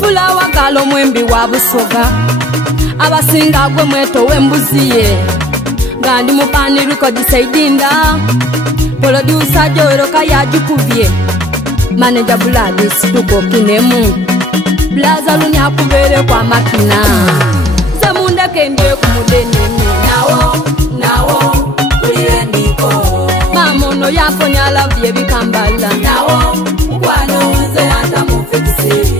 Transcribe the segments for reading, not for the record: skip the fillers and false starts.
Fulawa galo mwembi wa busoga abasinga gwe mweto wembuzi ye ngandi mupaniruko disaidinda producer Joro kayajukubye manager Buladis tuko kinemu blaza lunya kubere kwa makina zamunda kende kumudenene nawo ulire ndiko mamono yako nyala bye bikambala nawo mukwano nze atamufiksi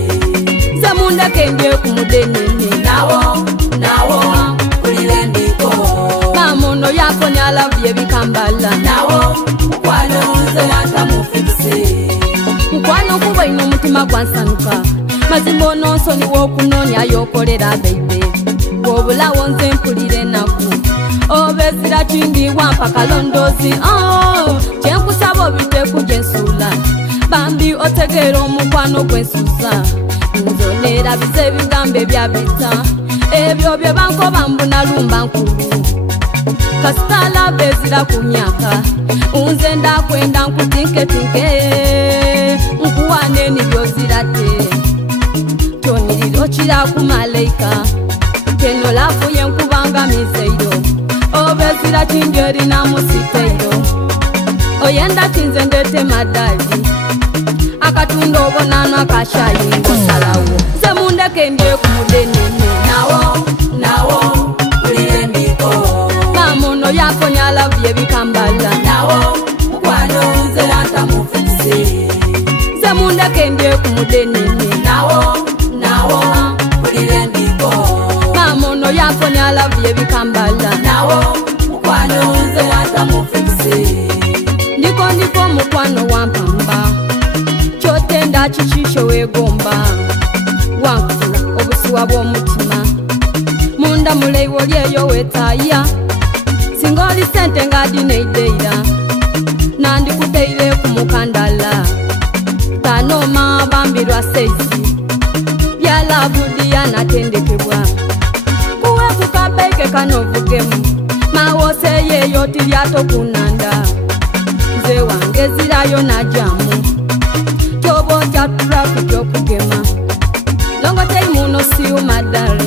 zamunda kende kumudenene nawo ulire ndiko mamono yako nyala bye bikambala nawo mukwano nze atamufiksi mukwano kuba ino mutima gwansanuka mazimbo nonsoni wokunonya yokolera beibe wobulawo nze mpulire naku obezira kindi wampa kalondozi kyenkusaba obiteku gyensula bambi otegeera omukwano gwensuza nzonera bize ebigambo ebyabita ebyo bye bankoba mbuna lumba nkulu kasitala bezira ku myaka unze ndakwenda nkutinketinke nkuwane nibyozirate toniriro kira ku malaika keno lafu yenkubanga mizeiro obezira kindi erina musiteiro oyenda kinze ndete madali akatunda obonano akashayingo salawo zemundeke ndye kumudenene nawo ulire ndiko mamono yako nyala bye bikambala nawo mukwano nze atamufiksi zemundeke ndye kumudenene nawo ulire ndiko mamono yako nyala bye bikambala nawo mukwano nze atamufiksi ndiko mukwano wampamba kyotenda kikisho wegomba wankula obusuwa bw'omutima munda muleiwo lyeyo wetaya singa oli sente ngadineiddeira nandikuteire ku mukandala tanoma bambirwa seizi byalabudiya natendekebwa kuweku kabeke kanovugemu mawoseyeyo tilyato kunanda nze wange zirayo najamu kyobo kya traffic okugema longotei muno siumadari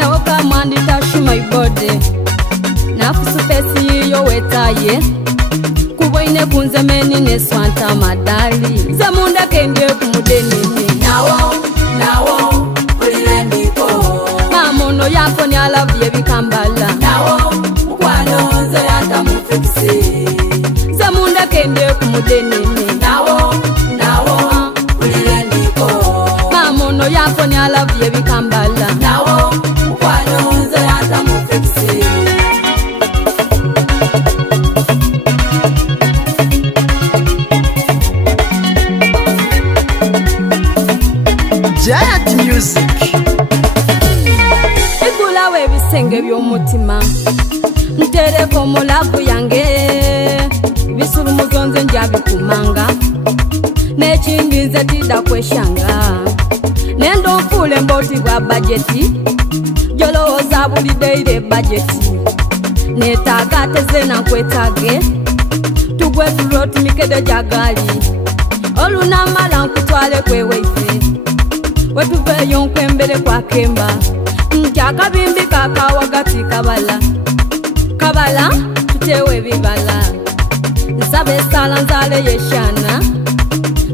nawo kamwandi tashuma ibode nafusupesi yiyo wetaye kubwaine kunzemeni neswanta madali zemundeke ndye kumudenene nawo ulire ndiko mamono yako nyalabye bikambala nawo mukwano nze atamufiksi zemundeke ndye kumudenene nawo ulire ndiko mamono yako nyalabye bikambala nawo mukwano nze atamufiksi Giant Music igulawe ebisenge by'omutima ntereko mulavu yange bisulumuzo nze njabikumanga n'ekindi nze tidda kweshanga nendo nfuule mboti bwa bajeti gyolowooza bulideire bajeti netaaga tezena nkwetage tugwe tuloti mikede gya gaali olunamala nkutwale kweweife wetuveeyo nkwembere kwa kemba nkyakabimbi kakawagati kabala tutewe ebibala nsaba esala nzale yeshana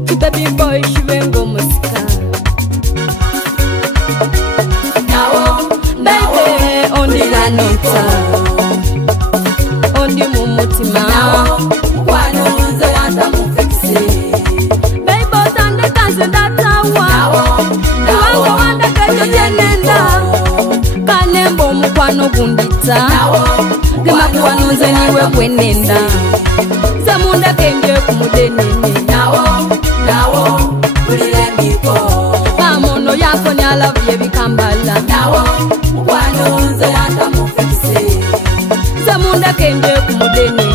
kibebi boy shibengo musika bebe ondilanota ondi mumutima mukwano nze atamufiksi bebe otandekanze ndatawa iwange wandekejo byenenda kanemba omukwano gundita gemakwano nze niwe gwenenda zemundeke ndye kumudenene nawo ulire ndiko mamono yako nyalabye bikambala nawo mukwano nze atamufiksi zemundeke ndye kumudenene